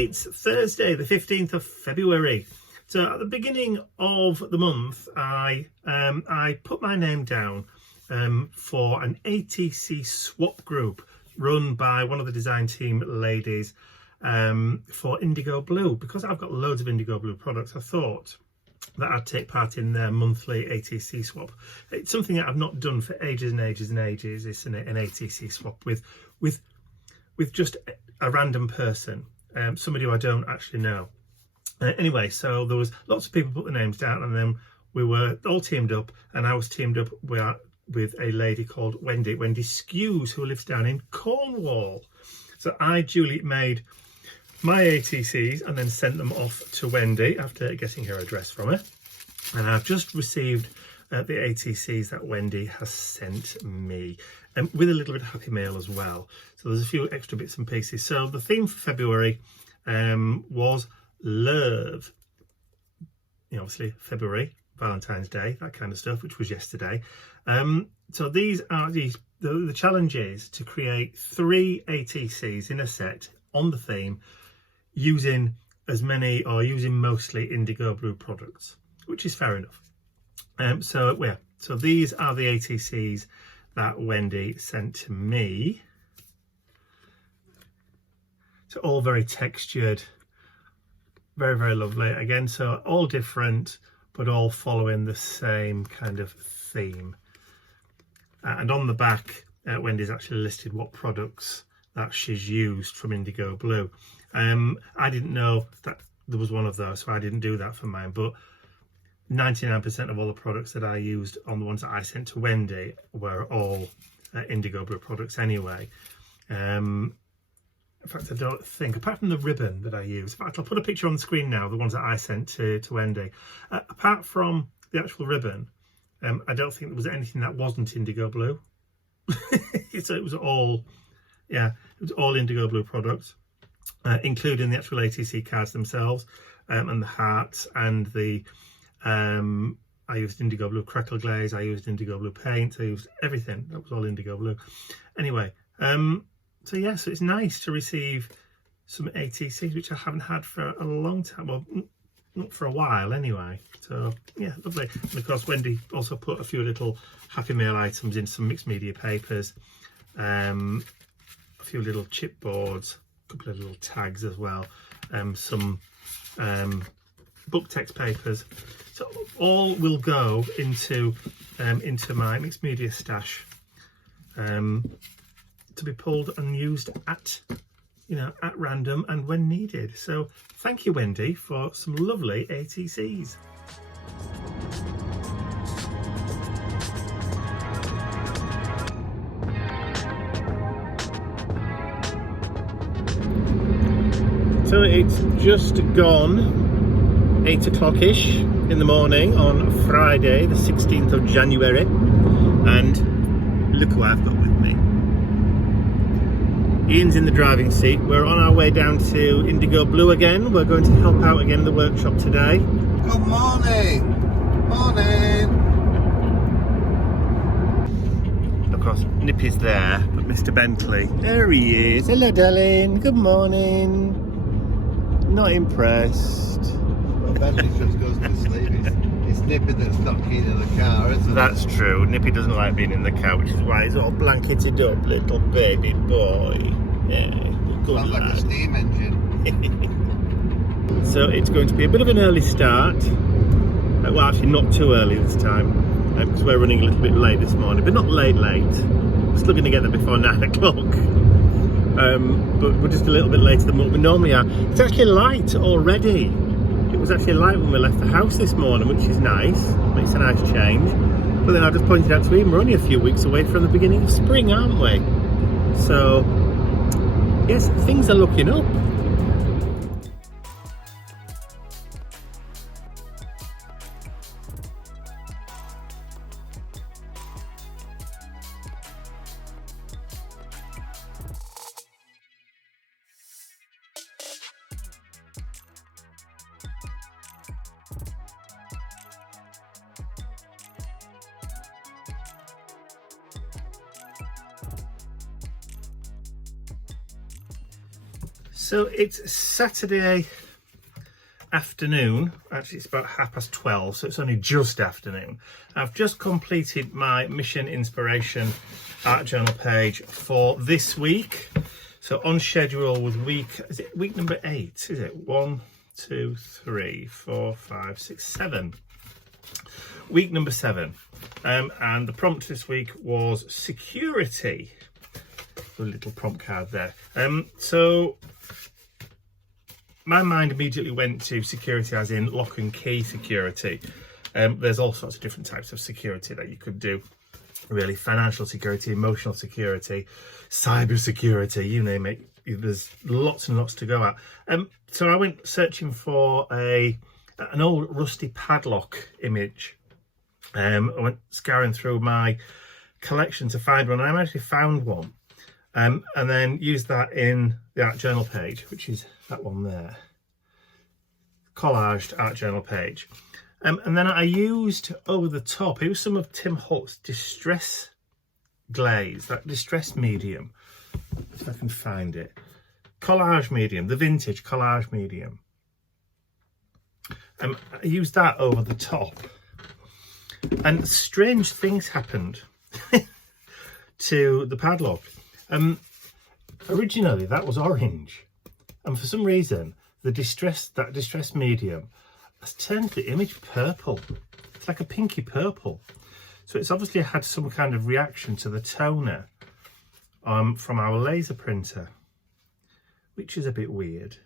It's Thursday, the 15th of February. So at the beginning of the month, I put my name down for an ATC swap group run by one of the design team ladies for Indigo Blue. Because I've got loads of Indigo Blue products, I thought that I'd take part in their monthly ATC swap. It's something that I've not done for ages and ages and ages. It's an ATC swap with just a random person. Somebody who I don't actually know. Anyway, so there was lots of people put their names down, and then we were all teamed up, and I was teamed up with a lady called Wendy Skews, who lives down in Cornwall. So I duly made my ATCs and then sent them off to Wendy after getting her address from her. And I've just received the ATCs that Wendy has sent me, with a little bit of happy mail as well. So there's a few extra bits and pieces. So the theme for February was love. You know, obviously February, Valentine's Day, that kind of stuff, which was yesterday. So these are the challenge is to create 3 ATCs in a set on the theme using mostly Indigo Blue products, which is fair enough. So these are the ATCs that Wendy sent to me. So all very textured, very, very lovely. Again, so all different, but all following the same kind of theme. And on the back, Wendy's actually listed what products that she's used from Indigo Blue. I didn't know that there was one of those, so I didn't do that for mine, but 99% of all the products that I used on the ones that I sent to Wendy were all Indigo Blue products anyway. In fact, I don't think, apart from the ribbon that I used, in fact, I'll put a picture on the screen now, the ones that I sent to Wendy. Apart from the actual ribbon, I don't think there was anything that wasn't Indigo Blue. So it was all Indigo Blue products, including the actual ATC cards themselves, and the hearts, and the I used Indigo Blue crackle glaze, I used Indigo Blue paint, I used everything. That was all Indigo Blue. Anyway, so it's nice to receive some ATCs, which I haven't had for a long time. Well, not for a while anyway. So yeah, lovely. And of course, Wendy also put a few little happy mail items in some mixed media papers, a few little chipboards, a couple of little tags as well, some book text papers. So all will go into my mixed media stash, to be pulled and used at random and when needed. So thank you, Wendy, for some lovely ATCs. So it's just gone 8 o'clock-ish in the morning on Friday, the 16th of January, and look who I've got with me. Ian's in the driving seat. We're on our way down to Indigo Blue again. We're going to help out again in the workshop today. Good morning. Morning. Of course, Nippy's there, but Mr. Bentley, there he is. Hello, darling. Good morning. Not impressed. Well, Bentley just goes to sleep. It's Nippy that's not keen in the car, isn't it? That's true. Nippy doesn't like being in the car, which is why he's all blanketed up, little baby boy. Yeah, good Sounds like a lad. steam engine. So it's going to be a bit of an early start. Well, actually not too early this time, because we're running a little bit late this morning, but not late. We're still going to get there before 9 o'clock. But we're just a little bit later than what we normally are. It's actually light already. It was actually light when we left the house this morning, which is nice. Makes a nice change. But then I just pointed out to him, we're only a few weeks away from the beginning of spring, aren't we? So, yes, things are looking up. So it's Saturday afternoon. Actually, it's about 12:30, so it's only just afternoon. I've just completed my Mission Inspiration art journal page for this week. So on schedule with is it week number 8? Is it 1, 2, 3, 4, 5, 6, 7? Week number 7. And the prompt this week was security. A little prompt card there. So my mind immediately went to security as in lock and key security. There's all sorts of different types of security that you could do. Really, financial security, emotional security, cyber security, you name it. There's lots and lots to go at. So I went searching for an old rusty padlock image. I went scouring through my collection to find one, and I actually found one. And then used that in the art journal page, which is that one there. Collaged art journal page. And then I used over the top, it was some of Tim Holt's Distress Glaze, that Distress Medium, if I can find it. Collage Medium, the vintage Collage Medium. I used that over the top. And strange things happened to the padlock. Originally that was orange, and for some reason that distress medium has turned the image purple. It's like a pinky purple, so it's obviously had some kind of reaction to the toner from our laser printer, which is a bit weird.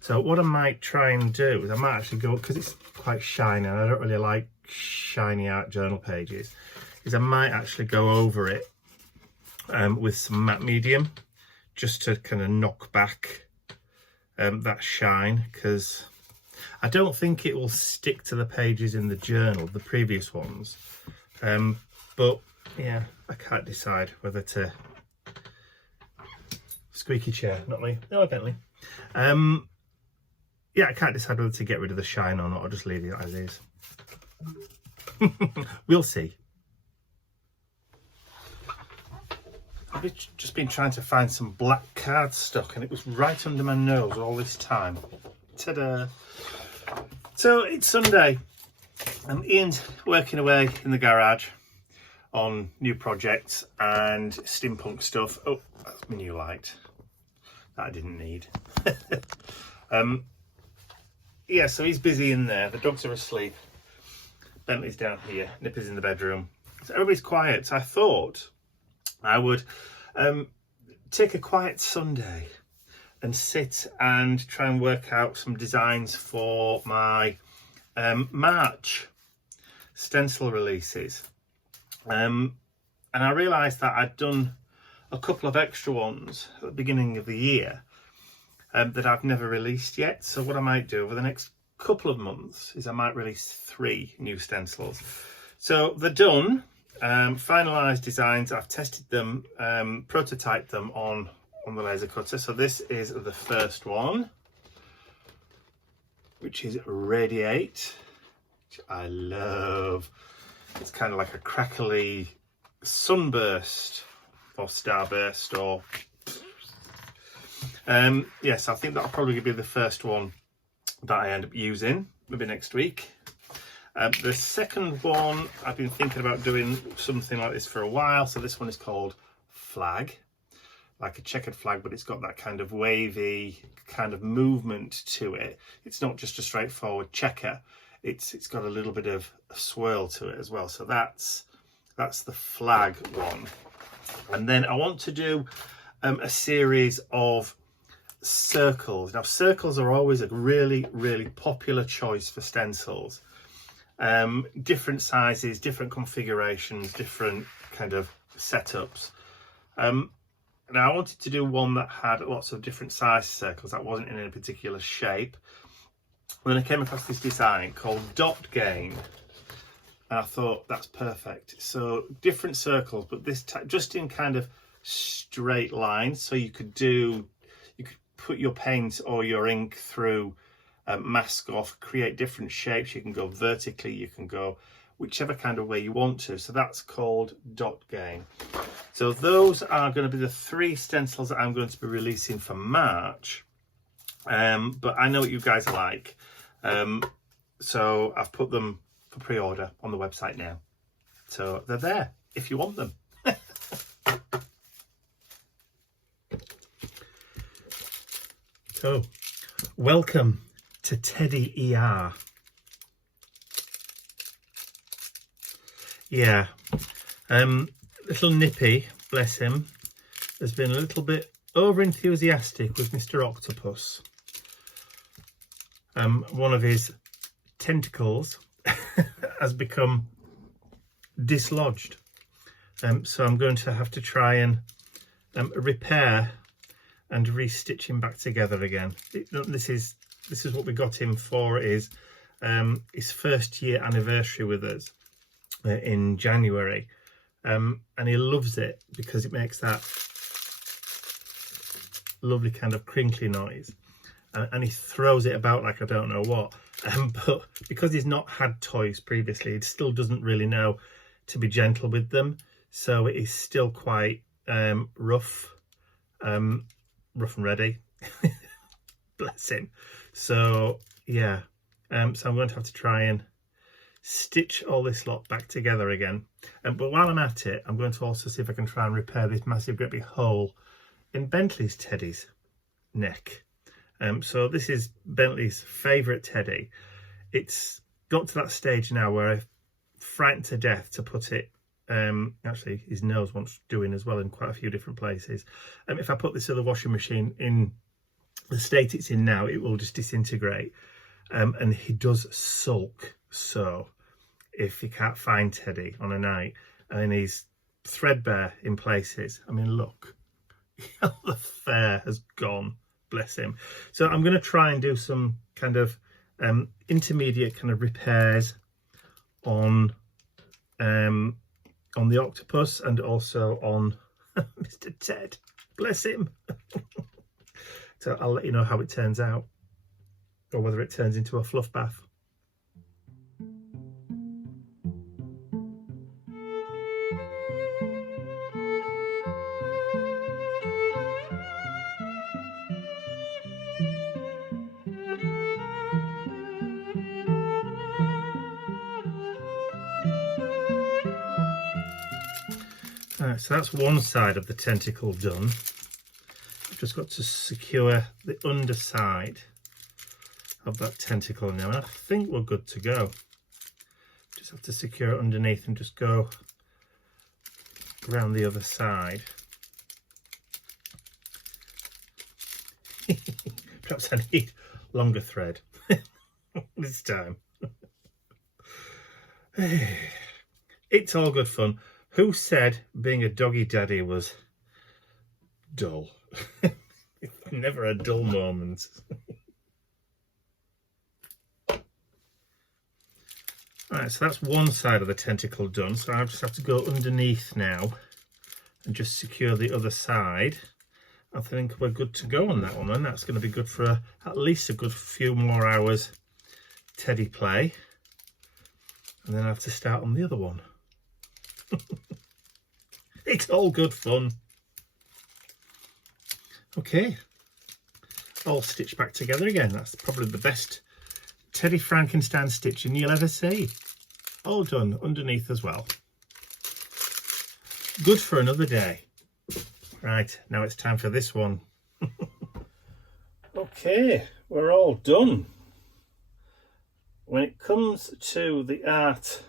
So what I might try and do is I might actually go, because it's quite shiny and I don't really like shiny art journal pages, is I might actually go over it with some matte medium, just to kind of knock back that shine, because I don't think it will stick to the pages in the journal, the previous ones. But yeah, I can't decide whether to... Squeaky chair, not me. No, Bentley. Yeah, I can't decide whether to get rid of the shine or not, or just leave it as is. We'll see. I've just been trying to find some black cardstock, and it was right under my nose all this time. Ta-da! So it's Sunday, and Ian's working away in the garage on new projects and steampunk stuff. Oh, that's my new light that I didn't need. Yeah, so he's busy in there. The dogs are asleep. Bentley's down here. Nipper's in the bedroom. So everybody's quiet. So I thought I would take a quiet Sunday and sit and try and work out some designs for my March stencil releases. And I realised that I'd done a couple of extra ones at the beginning of the year that I've never released yet. So what I might do over the next couple of months is I might release 3 new stencils. So they're done, finalised designs. I've tested them, prototyped them on the laser cutter. So this is the first one, which is Radiate, which I love. It's kind of like a crackly sunburst or starburst, or yes, I think that'll probably be the first one that I end up using, maybe next week. The second one, I've been thinking about doing something like this for a while. So this one is called Flag, like a checkered flag, but it's got that kind of wavy kind of movement to it. It's not just a straightforward checker. It's got a little bit of a swirl to it as well. So that's the Flag one. And then I want to do a series of circles. Now, circles are always a really, really popular choice for stencils. Different sizes, different configurations, different kind of setups. Now, I wanted to do one that had lots of different size circles that wasn't in a particular shape. And then I came across this design called Dot Game, and I thought that's perfect. So different circles, but this just in kind of straight lines. So you could put your paint or your ink through, mask off, create different shapes. You can go vertically, you can go whichever kind of way you want to. So that's called Dot Game. So those are going to be the 3 stencils that I'm going to be releasing for March. But I know what you guys are like. So I've put them for pre-order on the website now. So they're there if you want them. So, welcome to Teddy ER. Yeah, little Nippy, bless him, has been a little bit over enthusiastic with Mr. Octopus. One of his tentacles has become dislodged. So I'm going to have to try and repair and re-stitch him back together again. This is what we got him for, is his 1st year anniversary with us in January, and he loves it because it makes that lovely kind of crinkly noise, and he throws it about like I don't know what, but because he's not had toys previously, he still doesn't really know to be gentle with them, so it is still quite rough and ready. Bless him. So yeah, so I'm going to have to try and stitch all this lot back together again, but while I'm at it, I'm going to also see if I can try and repair this massive great big hole in Bentley's Teddy's neck. So this is Bentley's favourite Teddy. It's got to that stage now where I'm frightened to death to put it, actually his nose wants doing as well in quite a few different places. If I put this other washing machine in the state it's in now, it will just disintegrate, and he does sulk. So if you can't find Teddy on a night and he's threadbare in places, I mean, look, the fur has gone, bless him. So I'm going to try and do some kind of intermediate kind of repairs on the octopus and also on Mr. Ted, bless him. So I'll let you know how it turns out, or whether it turns into a fluff bath. So that's one side of the tentacle done. I've just got to secure the underside of that tentacle now, and I think we're good to go. Just have to secure it underneath and just go around the other side. Perhaps I need longer thread this time. It's all good fun. Who said being a doggy daddy was dull? Never a dull moment. Alright, so that's one side of the tentacle done. So I just have to go underneath now and just secure the other side. I think we're good to go on that one, and that's going to be good for at least a good few more hours Teddy play. And then I have to start on the other one. It's all good fun. Okay, all stitched back together again. That's probably the best Teddy Frankenstein stitching you'll ever see. All done underneath as well. Good for another day. Right, now it's time for this one. Okay, we're all done. When it comes to the art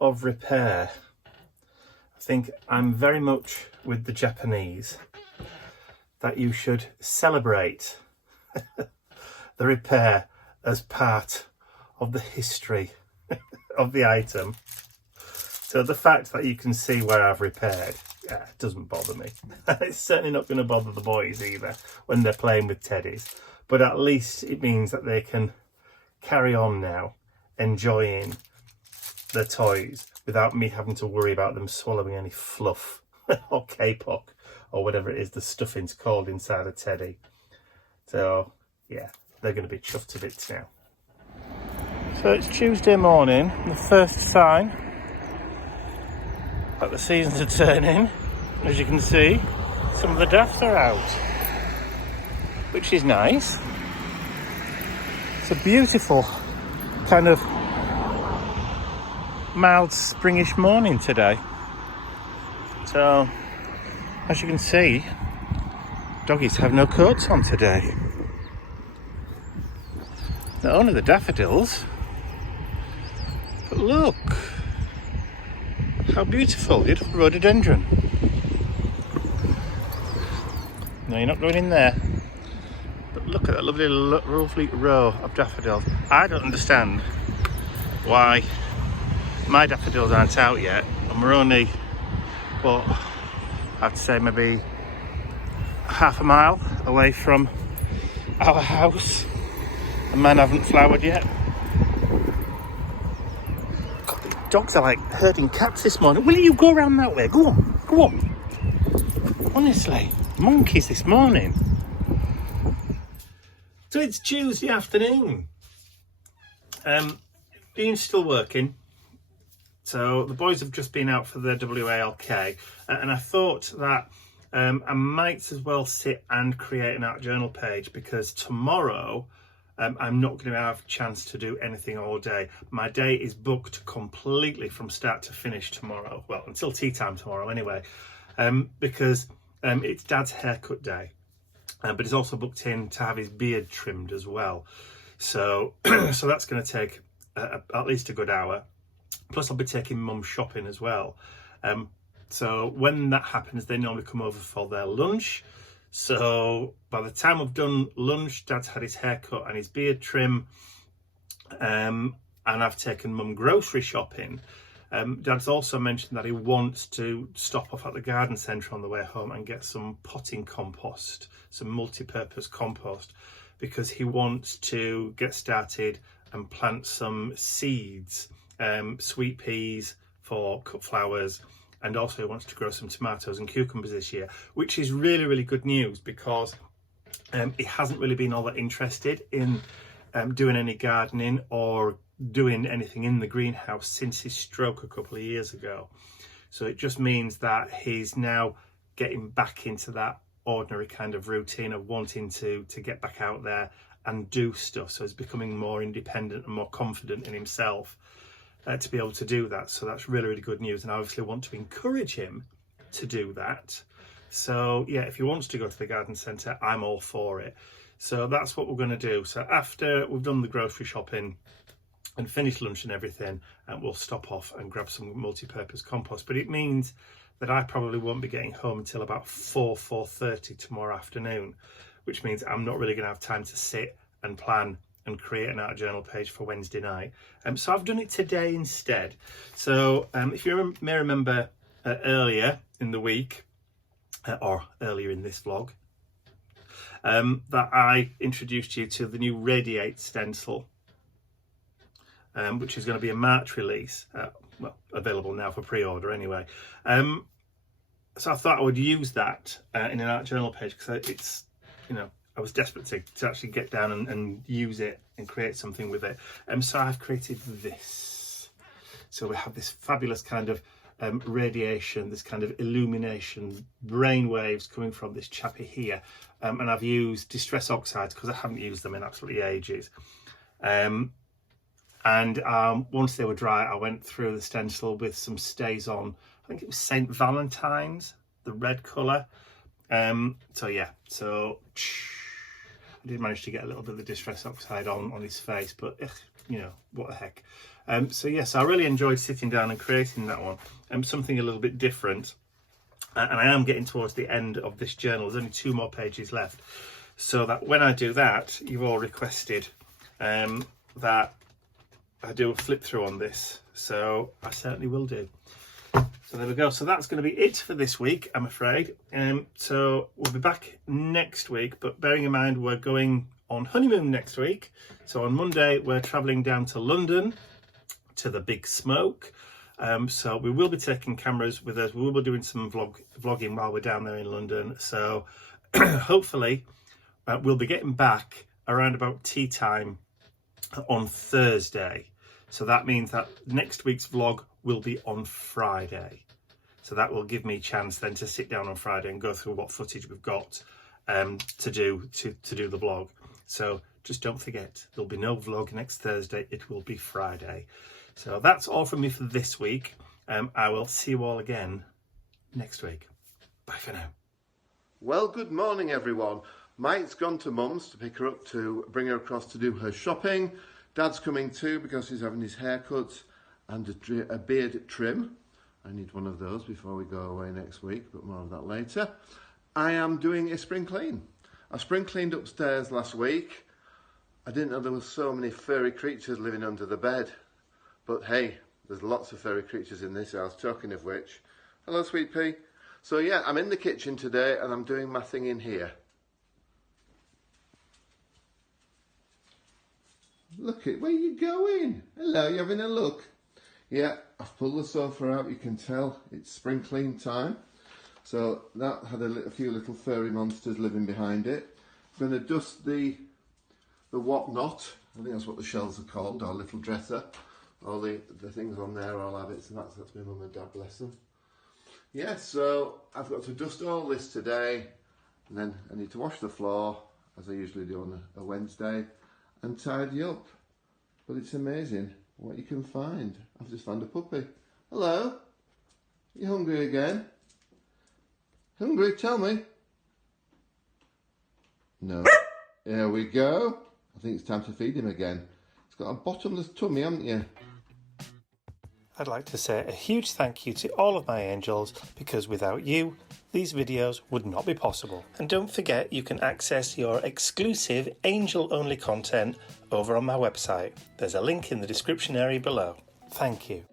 of repair, I think I'm very much with the Japanese, that you should celebrate the repair as part of the history of the item. So the fact that you can see where I've repaired, yeah, it doesn't bother me. It's certainly not going to bother the boys either when they're playing with teddies. But at least it means that they can carry on now, enjoying their toys without me having to worry about them swallowing any fluff or K-pop or whatever it is the stuffing's called inside a teddy. So yeah, they're going to be chuffed to bits now. So it's Tuesday morning, the first sign that the seasons are turning. As you can see, some of the daffs are out, which is nice. It's a beautiful kind of mild springish morning today. So, as you can see, doggies have no coats on today. Not only the daffodils, but look how beautiful rhododendron. No, you're not going in there. But look at that lovely row of daffodils. I don't understand why my daffodils aren't out yet, and we're only, what, I'd say maybe half a mile away from our house, and mine haven't flowered yet. God, these dogs are like herding cats this morning. Will you go around that way? Go on, go on. Honestly, monkeys this morning. So it's Tuesday afternoon. Dean's still working. So the boys have just been out for their WALK, and I thought that I might as well sit and create an art journal page, because tomorrow I'm not going to have a chance to do anything all day. My day is booked completely from start to finish tomorrow. Well, until tea time tomorrow anyway, because it's Dad's haircut day, but he's also booked in to have his beard trimmed as well. So so that's going to take at least a good hour. Plus I'll be taking Mum shopping as well. So when that happens, they normally come over for their lunch. So by the time we've done lunch, Dad's had his haircut and his beard trim, and I've taken Mum grocery shopping. Dad's also mentioned that he wants to stop off at the garden centre on the way home and get some potting compost, some multi-purpose compost, because he wants to get started and plant some seeds, sweet peas for cut flowers, and also he wants to grow some tomatoes and cucumbers this year, which is really, really good news, because he hasn't really been all that interested in doing any gardening or doing anything in the greenhouse since his stroke a couple of years ago. So it just means that he's now getting back into that ordinary kind of routine of wanting to get back out there and do stuff. So he's becoming more independent and more confident in himself to be able to do that. So that's really, really good news, and I obviously want to encourage him to do that. So yeah, if he wants to go to the garden centre, I'm all for it. So that's what we're going to do. So after we've done the grocery shopping and finished lunch and everything, we'll stop off and grab some multi-purpose compost. But it means that I probably won't be getting home until about 4:30 tomorrow afternoon, which means I'm not really going to have time to sit and plan and create an art journal page for Wednesday night. So I've done it today instead. So if you may remember earlier in the week, or earlier in this vlog, that I introduced you to the new Radiate stencil, which is going to be a March release, well, available now for pre-order anyway. So I thought I would use that in an art journal page, because it's, you know, I was desperate to actually get down and use it and create something with it. So I've created this. So we have this fabulous kind of radiation, this kind of illumination, brain waves coming from this chappy here. And I've used distress oxides because I haven't used them in absolutely ages. And once they were dry, I went through the stencil with some stays on. I think it was St. Valentine's, the red colour. So yeah, so I did manage to get a little bit of the distress oxide on his face, but you know, what the heck. So yes, I really enjoyed sitting down and creating that one. Something a little bit different. And I am getting towards the end of this journal. There's only 2 more pages left. So that when I do that, you've all requested that I do a flip through on this. So I certainly will do. So there we go. So that's going to be it for this week, I'm afraid. So we'll be back next week, but bearing in mind we're going on honeymoon next week. So on Monday we're travelling down to London to the Big Smoke. So we will be taking cameras with us. We will be doing some vlogging while we're down there in London. So hopefully we'll be getting back around about tea time on Thursday. So that means that next week's vlog will be on Friday. So that will give me a chance then to sit down on Friday and go through what footage we've got to do the vlog. So just don't forget, there'll be no vlog next Thursday, it will be Friday. So that's all from me for this week. I will see you all again next week. Bye for now. Well, good morning everyone. Mike's gone to Mum's to pick her up to bring her across to do her shopping. Dad's coming too because he's having his haircut and a beard trim. I need one of those before we go away next week, but more of that later. I am doing a spring clean. I spring cleaned upstairs last week. I didn't know there were so many furry creatures living under the bed. But hey, there's lots of furry creatures in this house, talking of which. Hello, sweet pea. So yeah, I'm in the kitchen today and I'm doing my thing in here. Look at where you going. Hello, you having a look? Yeah, I've pulled the sofa out, you can tell it's spring clean time. So that had a few little furry monsters living behind it. I'm going to dust the whatnot, I think that's what the shelves are called, our little dresser. All the things on there, all have it, so that's my mum and dad, bless them. Yeah, so I've got to dust all this today, and then I need to wash the floor, as I usually do on a Wednesday, and tidy up. But it's amazing what you can find. I've just found a puppy. Hello? You hungry again? Hungry? Tell me. No. There we go. I think it's time to feed him again. He's got a bottomless tummy, haven't you? I'd like to say a huge thank you to all of my angels, because without you, these videos would not be possible. And don't forget, you can access your exclusive angel-only content over on my website. There's a link in the description area below. Thank you.